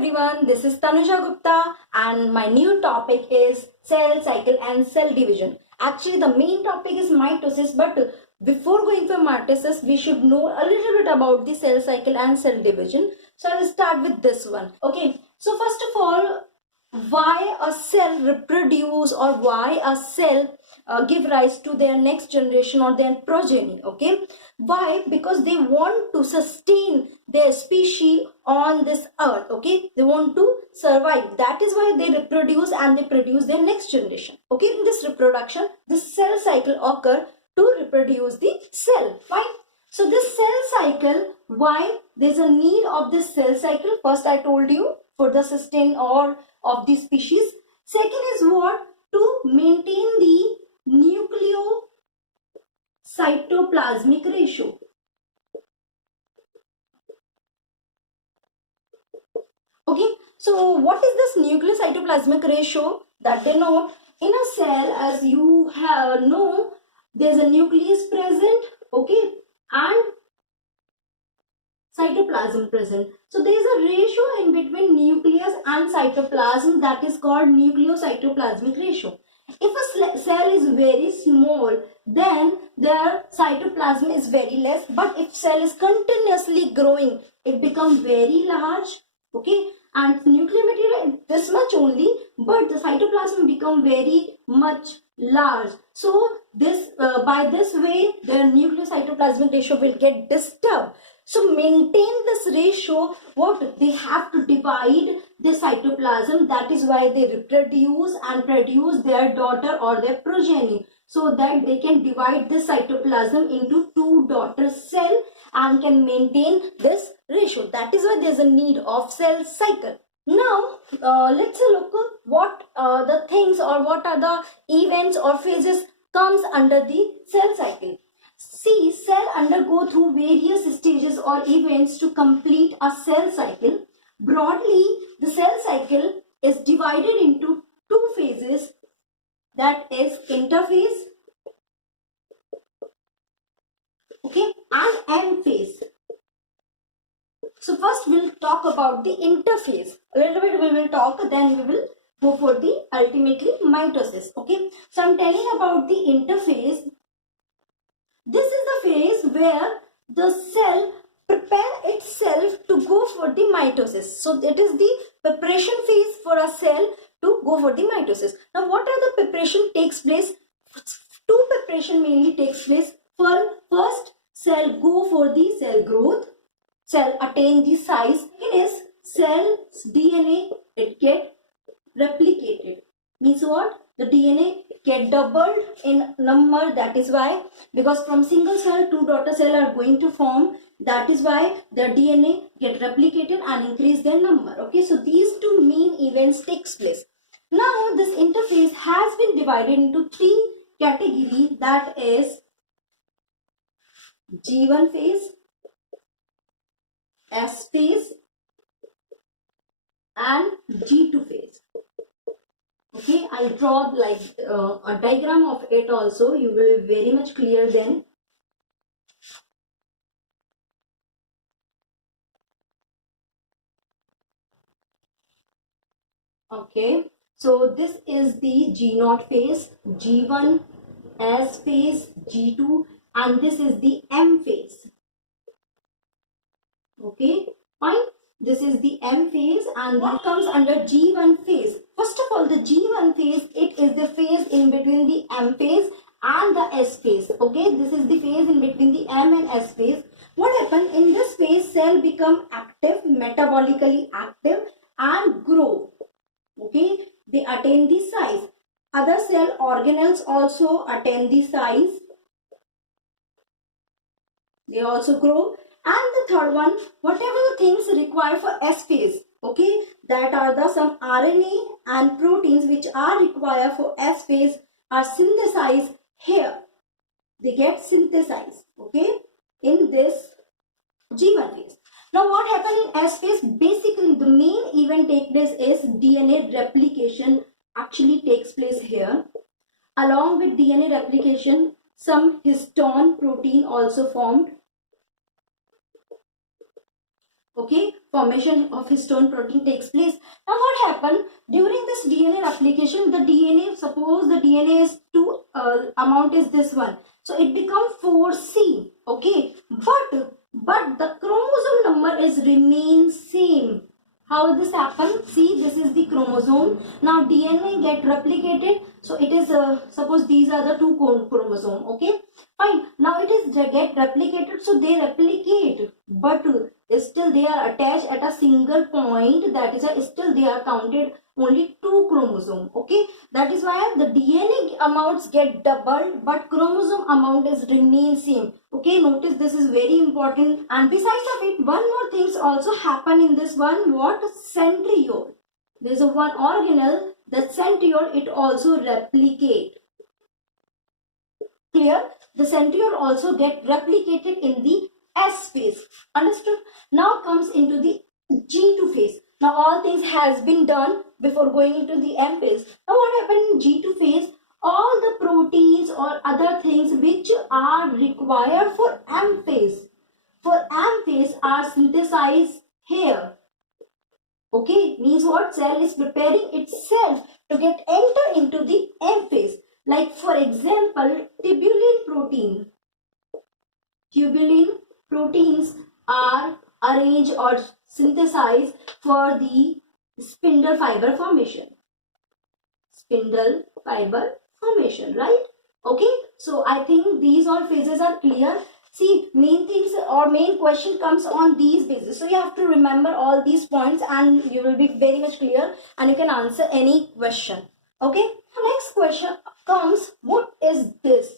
everyone, this is Tanuja Gupta and my new topic is cell cycle and cell division. Actually, the main topic is mitosis, but before going for mitosis, we should know a little bit about the cell cycle and cell division. So I'll start with this one. Okay, so first of all, why a cell reproduce or why a cell give rise to their next generation or their progeny. Okay, why? Because they want to sustain their species on this earth. Okay, they want to survive. That is why they reproduce and they produce their next generation. Okay, in this reproduction, this cell cycle occur to reproduce the cell. Fine. So this cell cycle, why there's a need of this cell cycle? First I told you, for the sustain or of the species. Second is what? To maintain the nucleocytoplasmic ratio. Okay, so what is this nucleocytoplasmic ratio? That denote in a cell, as you have know, there's a nucleus present, okay, and cytoplasm present. So there is a ratio in between nucleus and cytoplasm, that is called nucleocytoplasmic ratio. If a cell is very small, then their cytoplasm is very less. But if cell is continuously growing, it becomes very large. Okay, and nuclear material is this much only, but the cytoplasm become very much large. So this by this way, the nucleocytoplasmic ratio will get disturbed. So maintain this ratio, what they have to divide the cytoplasm. That is why they reproduce and produce their daughter or their progeny, so that they can divide the cytoplasm into two daughter cell and can maintain this ratio. That is why there is a need of cell cycle. Now let's look at what the things or what are the events or phases comes under the cell cycle. See, cell undergo through various stages or events to complete a cell cycle. Broadly, the cell cycle is divided into two phases, that is interphase, okay, and M phase. So first we'll talk about the interphase. A little bit we will talk, then we will go for the ultimately mitosis. Okay, so I'm telling about the interphase. This is the phase where the cell prepare itself to go for the mitosis. So it is the preparation phase for a cell to go for the mitosis. Now what are the preparation takes place? Two preparation mainly takes place. First, cell go for the cell growth. Cell attain the size. Second is cell's DNA, it get replicated. Means what? The DNA get doubled in number. That is why, because from single cell two daughter cell are going to form. That is why the DNA get replicated and increase their number. Okay, so these two main events takes place. Now this interphase has been divided into three categories, that is G1 phase, S phase and G2 phase. Okay, I'll draw like a diagram of it also. You will be very much clear then. Okay, so this is the G0 phase, G1, S phase, G2, and this is the M phase. Okay, fine. This is the M phase and what comes under G1 phase. First of all, the G1 phase, it is the phase in between the M phase and the S phase. Okay, this is the phase in between the M and S phase. What happens in this phase? Cell become active, metabolically active and grow. Okay, they attain the size. Other cell organelles also attain the size. They also grow. And the third one, whatever the things required for S phase, okay, that are the some RNA and proteins which are required for S phase are synthesized here. They get synthesized, okay, in this G1 phase. Now what happens in S phase? Basically the main event take place is DNA replication actually takes place here. Along with DNA replication, some histone protein also formed. Okay, formation of histone protein takes place. Now what happened during this DNA replication? The DNA, suppose the DNA is 2, amount is this one, so it becomes 4C. Okay, but the chromosome number is remain same. How will this happen? See, this is the chromosome. Now DNA get replicated. So it is, suppose these are the 2 chromosome. Okay, fine. Now it is get replicated. So they replicate, but still they are attached at a single point. That is still they are counted only 2 chromosome. Okay, that is why the DNA amounts get doubled, but chromosome amount is remain same. Okay, notice this is very important. And besides of it, one more things also happen in this one. What? Centriole. There is a one organelle, the centriole, it also replicate. Clear? The centriole also get replicated in the S phase. Understood? Now comes into the G2 phase. Now all things has been done before going into the M phase. Now what happened in G2 phase? All the proteins or other things which are required for M phase, are synthesized here. Okay, means what? Cell is preparing itself to get enter into the M phase. Like for example, tubulin protein. Tubulin proteins are arranged or synthesized for the spindle fiber formation. Spindle fiber formation, right? Okay, so I think these all phases are clear. See, main things or main question comes on these bases. So you have to remember all these points and you will be very much clear and you can answer any question. Okay, next question comes, what is this?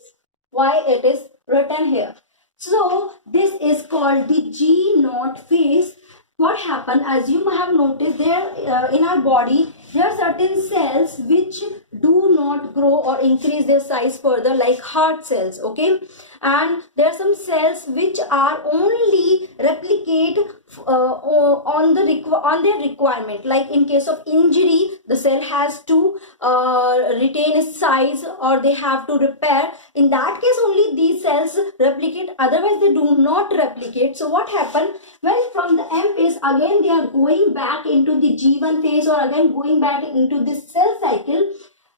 Why it is written here? So this is called the G0 phase. What happened, as you have noticed, there in our body there are certain cells which do not grow or increase their size further, like heart cells. Okay, and there are some cells which are only replicate on their requirement. Like in case of injury, the cell has to retain its size or they have to repair. In that case only these cells replicate, otherwise they do not replicate. So what happened, when from the M phase again they are going back into the G1 phase or again going back into this cell cycle,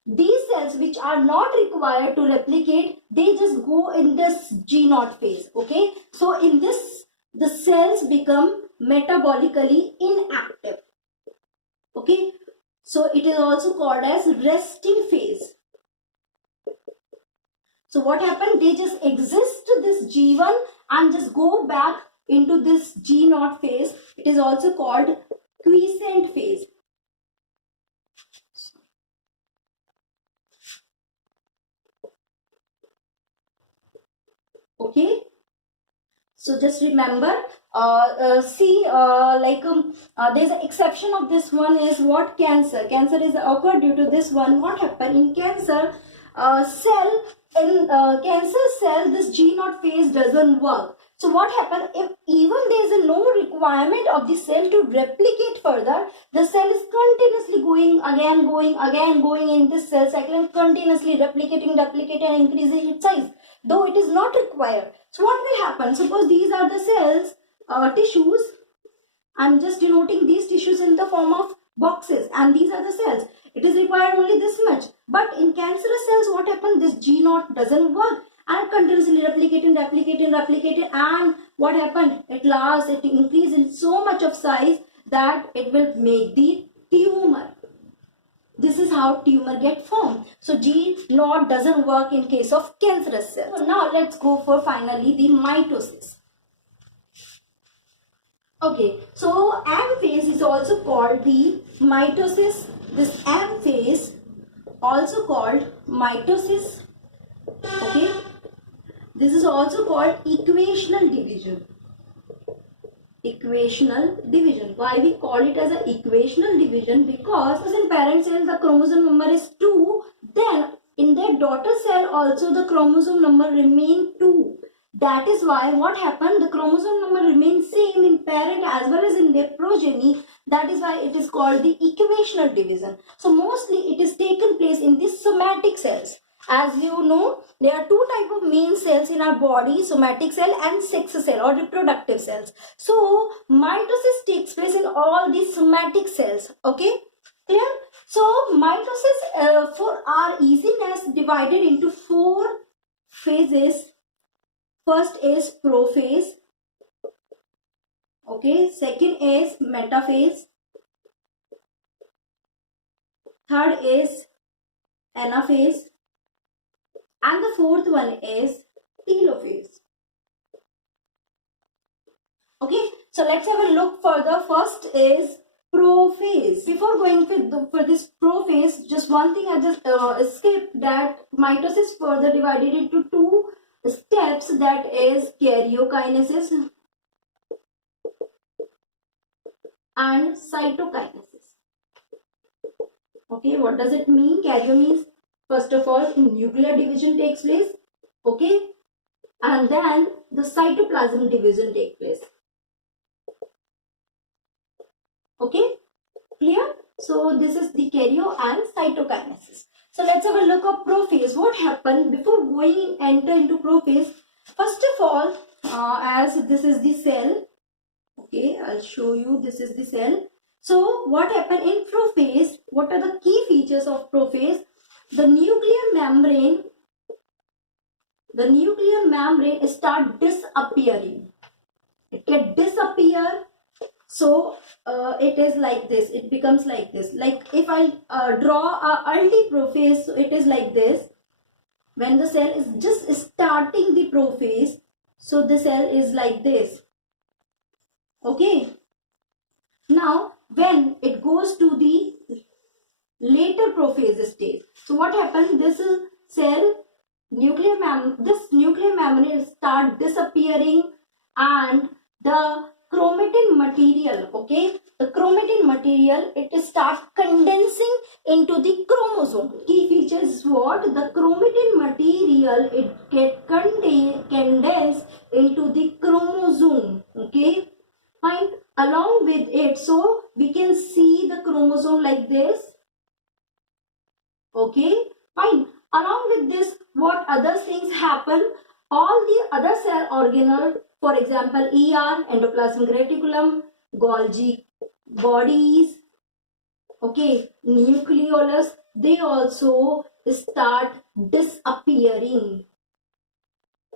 these cells which are not required to replicate, they just go in this G0 phase. Okay, so in this the cells become metabolically inactive. Okay, so it is also called as resting phase. So what happened, they just exist this G1 and just go back into this G0 phase. It is also called quiescent phase. Okay, so just remember, there's an exception of this one is what? Cancer. Cancer is occurred due to this one. What happened in cancer cancer cell, this G0 phase doesn't work. So what happened, if even there is no requirement of the cell to replicate further, the cell is continuously going in this cell cycle and continuously replicating and increasing its size, though it is not required. So what will happen? Suppose these are the cells, tissues. I'm just denoting these tissues in the form of boxes, and these are the cells. It is required only this much. But in cancerous cells, what happens? This G0 doesn't work and continuously replicating, and what happened? At last, it increases in so much of size that it will make the tumor. This is how tumor get formed. So G0 doesn't work in case of cancerous cells. So now let's go for finally the mitosis. Okay, so M phase is also called the mitosis. This M phase also called mitosis. Okay, this is also called equational division. Equational division. Why we call it as an equational division? Because in parent cell the chromosome number is 2, then in their daughter cell also the chromosome number remain 2. That is why what happened, the chromosome number remains same in parent as well as in their progeny. That is why it is called the equational division. So mostly it is taken place in the somatic cells. As you know, there are two type of main cells in our body, somatic cell and sex cell or reproductive cells. So mitosis takes place in all these somatic cells. Okay, clear? So mitosis, for our easiness, divided into four phases. First is prophase. Okay, second is metaphase. Third is anaphase. And the fourth one is telophase. Okay, so let's have a look further. First is prophase. Before going for this prophase, just one thing I just skipped, that mitosis further divided into two steps, that is karyokinesis and cytokinesis. Okay, what does it mean? Karyo means, first of all, nuclear division takes place. Okay, and then the cytoplasm division takes place. Okay, clear? So this is the karyo and cytokinesis. So let's have a look at prophase. What happened before going enter into prophase? First of all, as this is the cell. Okay, I'll show you. This is the cell. So what happened in prophase? What are the key features of prophase? The nuclear membrane start disappearing. It can disappear. So it is like this. It becomes like this. Like if I draw a early prophase, so it is like this. When the cell is just starting the prophase, so the cell is like this. Okay. Now when it goes to the later prophase stage, so what happened? This cell nuclear membrane start disappearing, and the chromatin material, okay, the chromatin material, it starts condensing into the chromosome. Key features is what? The chromatin material, it get condensed into the chromosome. Okay, fine. Along with it, so we can see the chromosome like this. Okay, fine. Along with this, what other things happen? All the other cell organelle, for example, ER, endoplasmic reticulum, Golgi bodies, okay, nucleolus, they also start disappearing.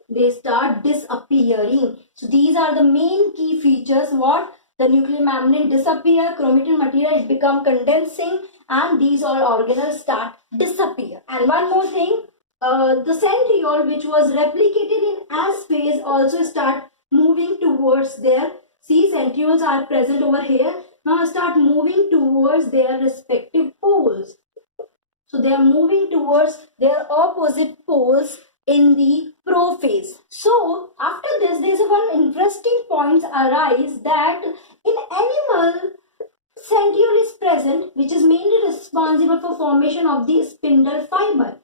They start disappearing. So these are the main key features. What? The nuclear membrane disappear, chromatin material, it become condensing, and these all organelles start disappear. And one more thing, the centriole, which was replicated in S phase, also start moving towards their, see, centrioles are present over here, now start moving towards their respective poles. So they are moving towards their opposite poles in the prophase. So after this, there is one interesting point arise, that in animal, centriole is present, which is mainly responsible for formation of the spindle fiber.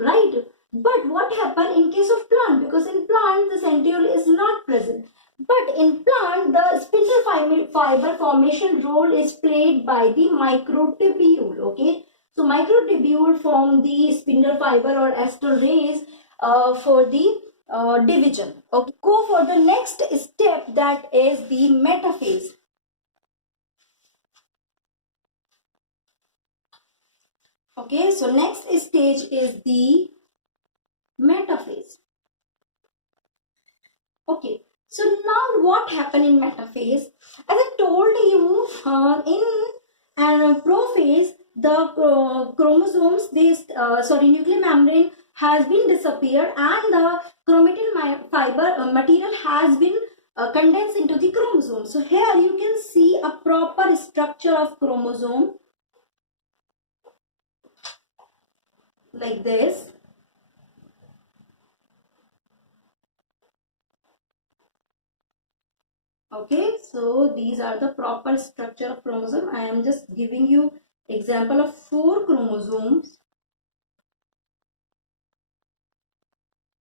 Right. But what happened in case of plant? Because in plant, the centriole is not present. But in plant, the spindle fiber formation role is played by the microtubule. Okay. So microtubule form the spindle fiber or ester rays for the division. Okay. Go for the next step, that is the metaphase. Okay, so next stage is the metaphase. Okay, so now what happened in metaphase? As I told you, in prophase, the chromosomes, nuclear membrane has been disappeared, and the chromatin fiber material has been condensed into the chromosome. So here you can see a proper structure of chromosome like this. Okay, so these are the proper structure of chromosome. I am just giving you example of 4 chromosomes.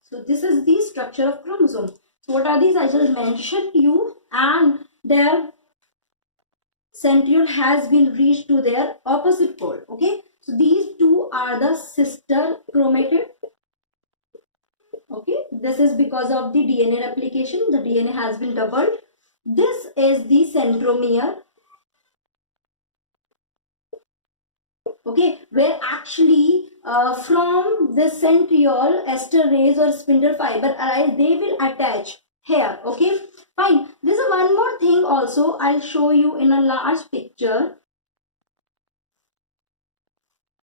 So this is the structure of chromosome. So what are these? I just mentioned you, and their centriole has been reached to their opposite pole. Okay, so these two are the sister chromatid. Okay, this is because of the DNA replication. The DNA has been doubled. This is the centromere. Okay, where actually from the centriole ester rays or spindle fiber arise, they will attach here. Okay, fine. There's one more thing also I'll show you in a large picture.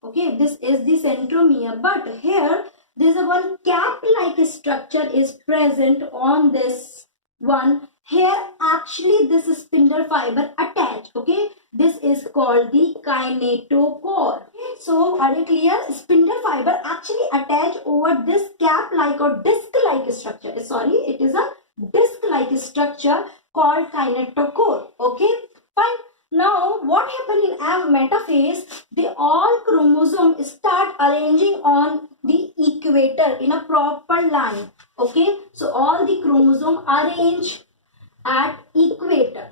Okay, this is the centromere, but here there's a one cap-like structure is present on this one. Here actually this spindle fiber attached. Okay, this is called the kinetochore. So are you clear? Spindle fiber actually attach over this cap-like or disc-like structure. Sorry, it is a disc-like structure called kinetochore. Okay, fine. Now what happened in metaphase? The all chromosomes start arranging on the equator in a proper line. Okay, so all the chromosome arrange at equator.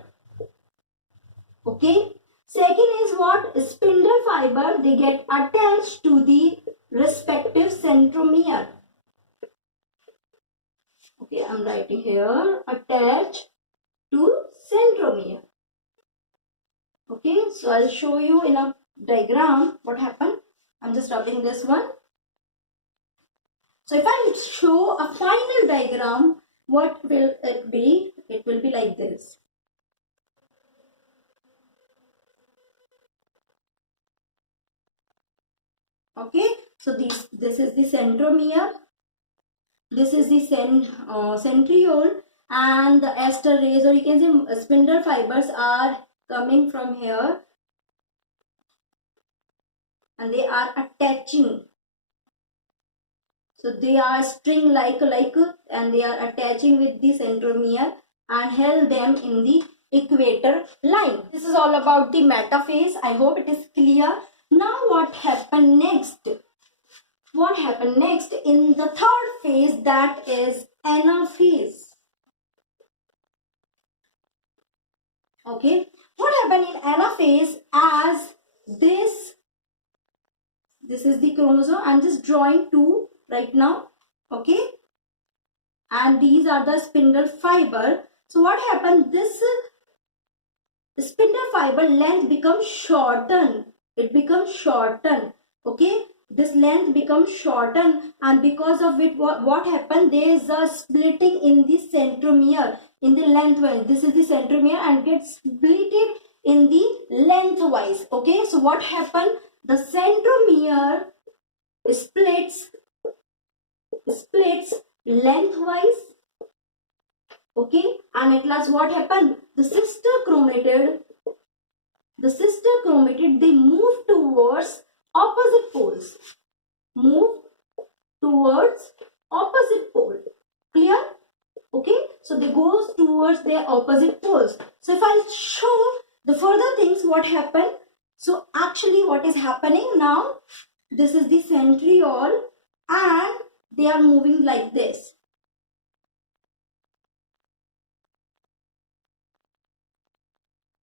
Okay, second is what? Spindle fiber, they get attached to the respective centromere. Okay, I'm writing here, attached to centromere. Okay, so I'll show you in a diagram what happened. I'm just rubbing this one. So if I show a final diagram, what will it be? It will be like this. Okay, so this is the centromere, this is the centriole, and the ester rays, or you can say spindle fibers, are coming from here and they are attaching. So they are string like and they are attaching with the centromere and held them in the equator line. This is all about the metaphase. I hope it is clear. Now what happened next? What happened next in the third phase, that is anaphase. Okay, what happened in anaphase? As this is the chromosome. I'm just drawing two right now. Okay, and these are the spindle fiber. So what happened? This spindle fiber length becomes shortened. It becomes shortened. Okay, this length becomes shortened, and because of it, what happened? There is a splitting in the centromere, in the lengthwise. This is the centromere and gets splitted in the lengthwise. Okay, so what happened? The centromere splits lengthwise. Okay, and at last what happened? The sister chromatid, they move towards opposite poles. Move towards opposite pole. Clear? Okay, so they goes towards their opposite poles. So if I show the further things, what happened? So actually what is happening now? This is the centriole and they are moving like this.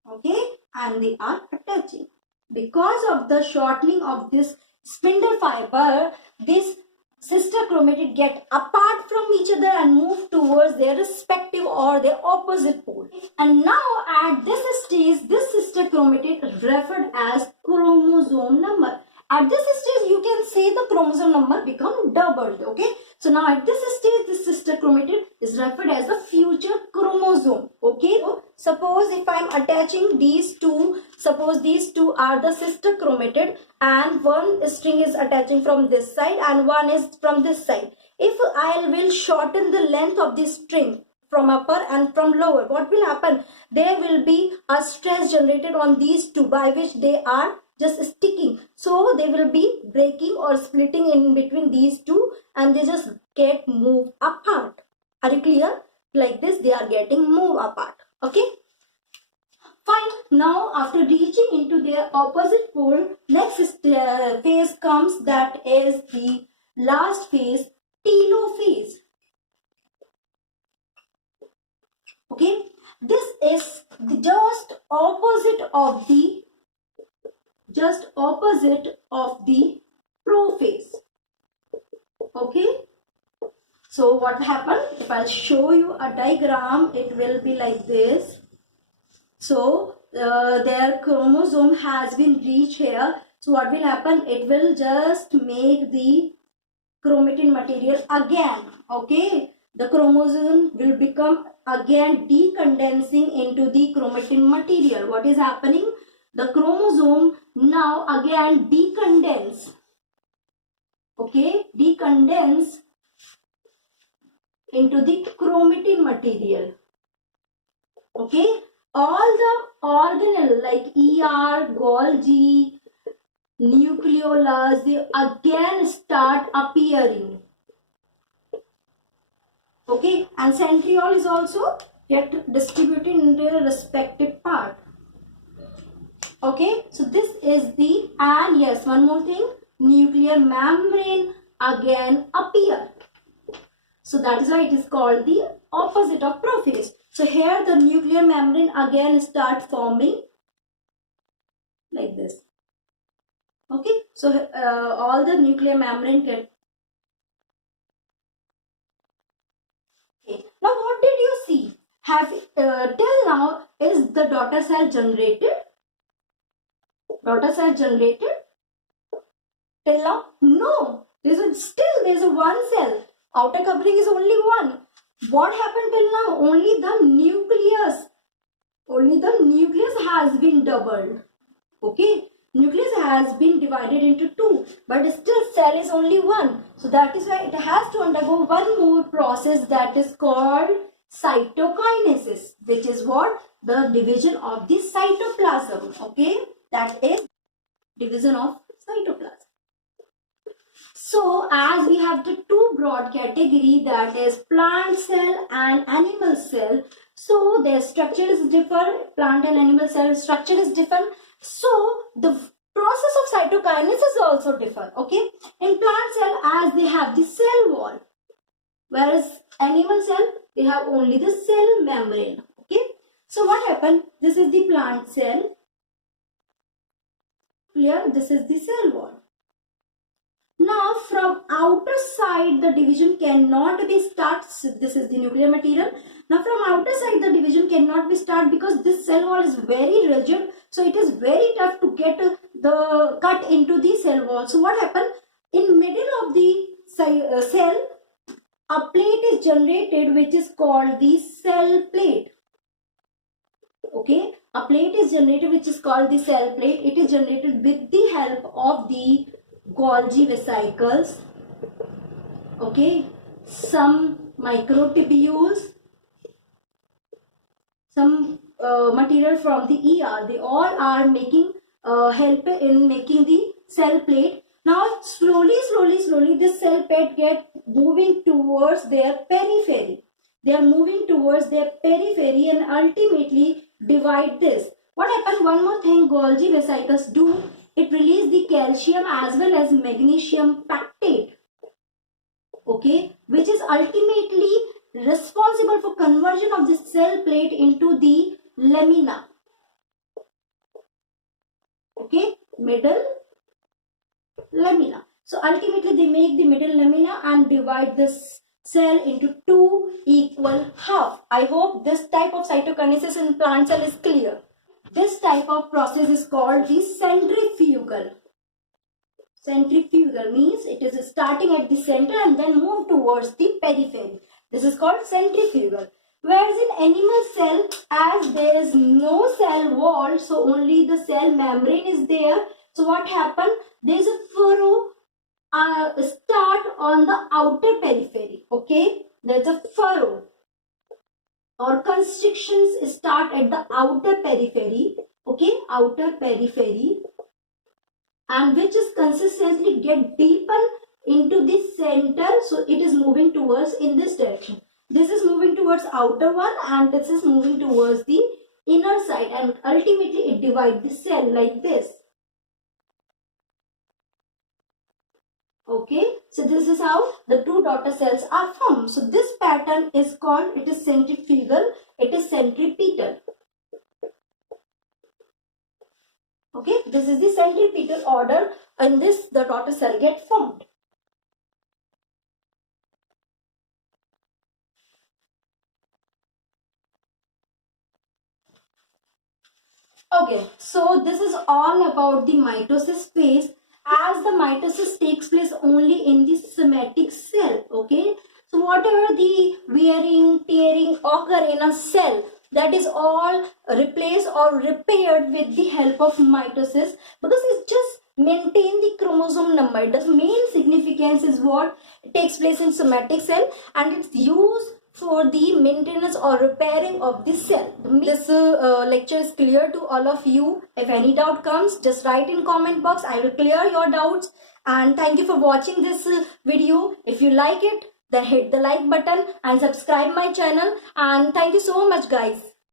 Okay, and they are attaching. Because of the shortening of this spindle fiber, this sister chromatid get apart from each other and move towards their respective or their opposite pole. And now at this stage, this sister chromatid is referred as chromosome number. At this stage, you can say the chromosome number become doubled. Okay, so now at this stage, this sister chromatid is referred as the future chromosome. Okay, so suppose if I am attaching these two, suppose these two are the sister chromatid and one string is attaching from this side and one is from this side. If I will shorten the length of this string from upper and from lower, what will happen? There will be a stress generated on these two by which they are just sticking. So they will be breaking or splitting in between these two and they just get moved apart. Are you clear? Like this, they are getting moved apart. Okay, fine. Now after reaching into their opposite pole, next phase comes, that is the last phase, telophase. Okay, this is the just opposite of the prophase. Okay, so what happened, if I'll show you a diagram, it will be like this. So their chromosome has been reached here. So what will happen, it will just make the chromatin material again. Okay, the chromosome will become again decondensing into the chromatin material. What is happening, the chromosome now again decondense. Okay, decondense into the chromatin material. Okay, all the organelle like ER, Golgi, nucleolus, they again start appearing. Okay, and centriole is also get distributed into the respective part. Okay, so this is the, and yes, one more thing, nuclear membrane again appear. So that is why it is called the opposite of prophase. So here the nuclear membrane again start forming like this. Okay, so all the nuclear membrane get. Okay, now what did you see? Have till now is the daughter cell generated? Daughter cell generated? Till now, no. There's a one cell. Outer covering is only one. What happened till now? Only the nucleus has been doubled. Okay, nucleus has been divided into two, but still cell is only one. So that is why it has to undergo one more process, that is called cytokinesis, which is what? The division of the cytoplasm. Okay, that is division of cytoplasm. So as we have the two broad category, that is plant cell and animal cell. So their structure is different. Plant and animal cell structure is different. So the process of cytokinesis is also different. Okay, in plant cell, as they have the cell wall, whereas animal cell, they have only the cell membrane. Okay, so what happened? This is the plant cell. Clear? This is the cell wall. Now from outer side the division cannot be started. This is the nuclear material. Now from outer side the division cannot be started because this cell wall is very rigid. So it is very tough to get the cut into the cell wall. So what happened? In middle of the cell, a plate is generated which is called the cell plate. Okay, a plate is generated which is called the cell plate. It is generated with the help of the Golgi vesicles, okay, some microtubules, some material from the ER. They all are making help in making the cell plate. Now slowly this cell plate get moving towards their periphery. They are moving towards their periphery and ultimately divide this. What happened? One more thing Golgi vesicles do. It releases the calcium as well as magnesium pactate, okay, which is ultimately responsible for conversion of the cell plate into the lamina. Okay, middle lamina. So ultimately they make the middle lamina and divide this cell into two equal half. I hope this type of cytokinesis in plant cell is clear. This type of process is called the centrifugal. Centrifugal means it is starting at the center and then move towards the periphery. This is called centrifugal. Whereas in animal cell, as there is no cell wall, so only the cell membrane is there. So what happened? There is a furrow start on the outer periphery. Okay, there is a furrow or constrictions start at the outer periphery. Okay, outer periphery, and which is consistently get deepen into the center. So it is moving towards in this direction. This is moving towards outer one and this is moving towards the inner side, and ultimately it divides the cell like this. Okay, so this is how the two daughter cells are formed. So this pattern is called, it is centrifugal, It is centripetal. Okay, this is the centripetal order. In this, the daughter cell get formed. Okay, so this is all about the mitosis phase, as the mitosis takes place only in the somatic cell. Okay, so whatever the wearing, tearing occur in a cell, that is all replaced or repaired with the help of mitosis, because it's just maintain the chromosome number. The main significance is what takes place in somatic cell, and it's used for the maintenance or repairing of the cell. This lecture is clear to all of you. If any doubt comes, just write in comment box. I will clear your doubts. And thank you for watching this video. If you like it, then hit the like button and subscribe my channel. And thank you so much, guys.